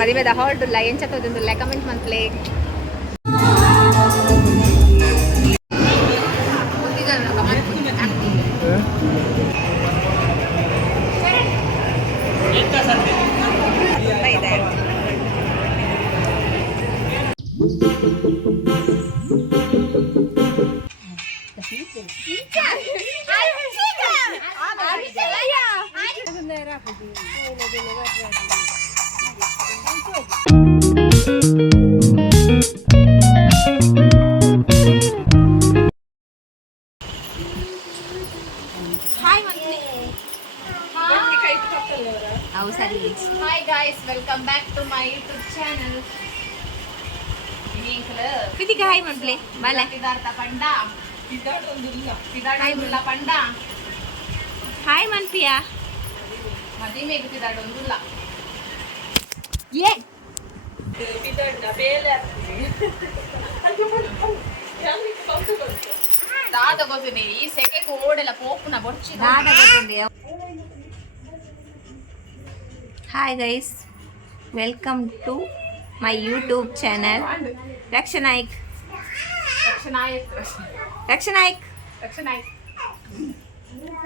ಮದುವೆದ ಹೊರಡುಲ್ಲ ಎಂಚತ್ತೋದಿಲ್ಲ comment ಮಂತ್ಲೆ ಇದೆ Hi guys, welcome back to my YouTube channel. Pitika hi manple. Bala. Pidarta panda. Pidarta panda. Hi manpiya. Madi me pidarta ondulla. Ye. Pidarta bela. Dada gotundi. Ee seke kodela popuna borchi. Dada gotundi. Hi guys, welcome to my YouTube channel. Rakshanaik.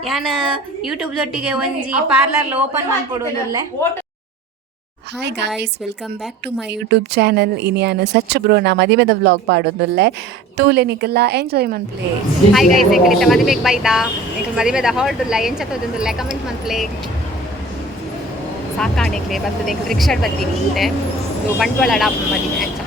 ಯಾನ YouTube ಜೊಟ್ಟಿಗೆ ಒಂಜಿ parlour open ಮಾಡ್ಕೊಡೋದಿಲ್ಲ. Hi guys, welcome back to my YouTube channel. ಇನ್ನು ನಾನು ಸಚ್ ಬ್ರೋ ನಾ ಮದುವೆದ ವ್ಲಾಗ್ ಪಾಡೋದಿಲ್ಲ ತೂಲೆನಿಗೆಲ್ಲ ಎಂಜಾಯ್ ಮನ್ಪ್ಲೆ. ಹಾಯ್ ಗೈಸ್, ಎಂಕಲಿತ ಮದುವೆಗೆ ಬೈದಾ ಎಂಕಲ್ ಮದುವೆದ ಹೊರಡುಲ್ಲ ಎಂಚತ್ತೋದಿಲ್ಲ ಕಮೆಂಟ್ ಮಂತ್ಲೆ ಸಾಕಾಣಿಕೆ ಬರ್ತದೆ ರಿಕ್ಷಾಡ್ ಬರ್ತೀನಿ ಅಂತೆ ಬಂಟ್ವಾಳ ಡಾಪ್ ಮದುವೆ ಅಂತ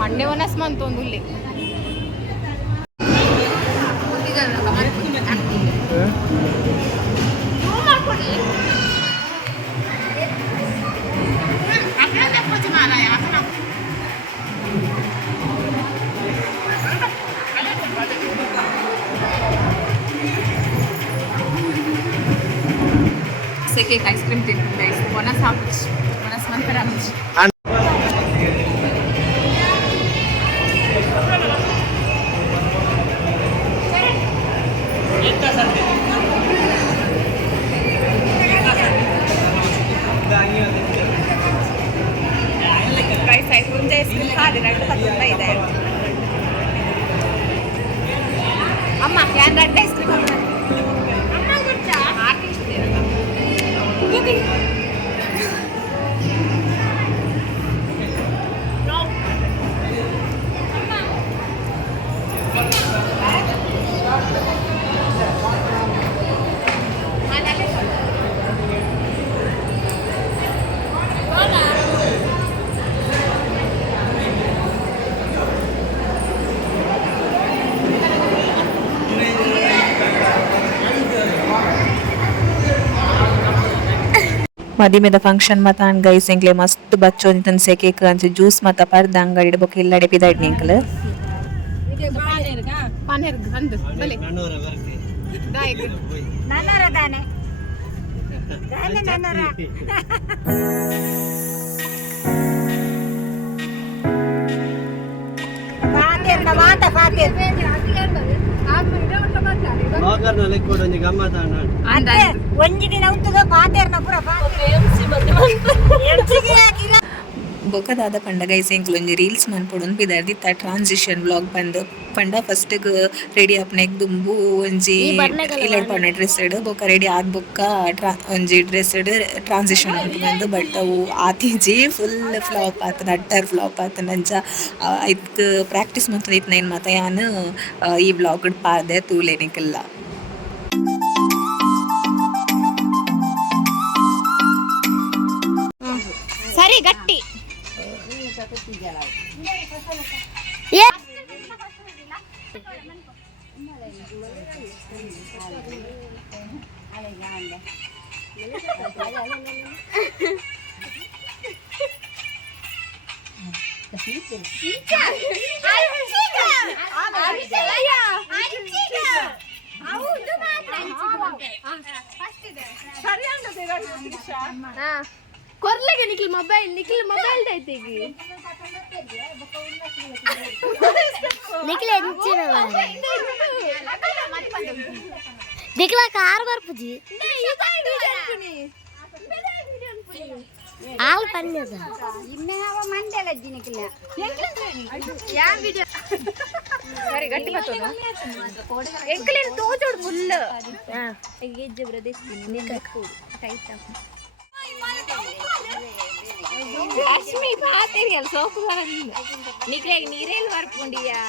ಮಂಡೆ ಒನಸ್ಮಂತ ಒಂದು ಇಲ್ಲಿ ಸೆಕೆಗೆ ಐಸ್ ಕ್ರೀಮ್ ತಿಂತಿದ್ದೆ ಒನಸ್ ಹಾಕ್ಬಿಟ್ಟು ಒನಸ್ ಮಂತರ ಹಾಕ್ಬಿಟ್ಟು ಪ್ರೈಸ್ ಆಯ್ತು ಮುಂಚೆ ಐಸ್ ಕ್ರೀಮ್ ಹಾದಿ 2.15 ಇದೆ ಅಮ್ಮ ಯಾನ್ 2 ಐಸ್ ಕ್ರೀಮ್ ಅಮ್ಮ ಗೊತ್ತಾ ಆರ್ಟಿಸ್ಟ್ ಇದೆ ಮದಿಮೆದ ಫಂಕ್ಷನ್ ಮತ ಗೈಸ್ ಎಂಕ್ಲೆ ಮಸ್ತ್ ಬಚ್ಚೋದಿತ್ತನ್ ಸೆಕೆಕ್ ಅಂಚೆ ಜ್ಯೂಸ್ ಮತ ಪರ್ದ ಅಂಗಡಿ ಬೊಕ ಇಲ್ಲಡೆ ಪಿದಾಡ್ ನಿಂಕ್ಲೆ ಬೊಕದಾದ ಪಂಡ ಗೈಸ್ ಎಂಕ್ಲು ಒಂಜಿ ರೀಲ್ಸ್ ಮನ್ಪೊಡು ಪಿದಾರ್ದಿತ್ತ ಟ್ರಾನ್ಸಿಷನ್ ವ್ಲಾಗ್ ಬಂದು ಪಂಡ ಫಸ್ಟ್ ರೆಡಿ ಆಪನೆಗ್ ದುಂಬು ಒಂಜಿ ಇಲ್ಲಡ್ ಪಂಡ ಡ್ರೆಸ್ಡ್ ಬೊಕ ರೆಡಿ ಆದ್ ಬೊಕ್ಕ ಒಂಜಿ ಡ್ರೆಸ್ಡ್ ಟ್ರಾನ್ಸಿಷನ್ ಉಂಟು ಬಂದು ಬಟ್ ಅವು ಆತಿಜಿ ಫುಲ್ ಫ್ಲಾಪ್ ಆತನ ಅಟ್ಟರ್ ಫ್ಲಾಪ್ ಆತನ ಅಂಚ ಐತ್ ಪ್ರಾಕ್ಟೀಸ್ ಮಂತದ ಇತ್ತು ನೈನ್ ಮಾತ ಯಾನ್ ಈ ವ್ಲಾಗ್ ಪಾರ್ದೆ ತೂಲೆನಿಕ್ಕೆಲ್ಲ. ಗಟ್ಟಿ ಕೊರ್ಲೆಗೆ ನಿಖಿಲ್ ಮೊಬೈಲ್ ಐತಿ ನಿಖಿಲ್ ನಿಖಿಲ ಕಾರ್ ಬರ್ಪುಜಿ ಆಲ್ ಪನ್ನದ ಇನ್ನ ಯಾವ ಮಂಡೆಲ ನಿಖಿಲ ಯಾ ವಿಡಿಯೋ ಸರಿ ಗಟ್ಟಿ ಬತ್ತೋದು ಎಂಕಲೇನ್ ತೋಜೋಡ್ ಫುಲ್ ಗೆಜ್ಜೆ ಬ್ರದೇಶ್ ನಿನ್ನ ಟೈಟ್ ಲಕ್ಷ್ಮಿ ಪಾತಿರಿ ಅಲ್ಲಿ ಸೋಪು ಬರಲಿಲ್ಲ ನಿಖಿಲ ನೀರೇಲ್ ಬರ್ಕೊಂಡಿಯಾ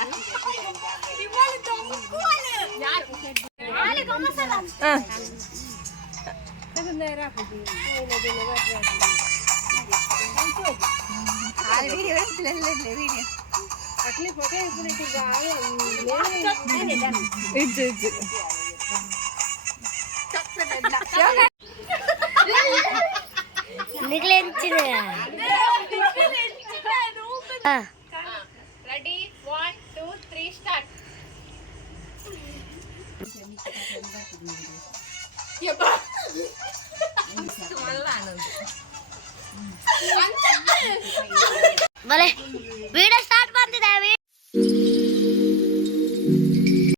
ರೆಡಿ 1 2 3 ಸ್ಟಾರ್ಟ್ ವಿಡಿಯೋ ಸ್ಟಾರ್ಟ್ ಮಾಡ್ತಿದ್ದೇವೆ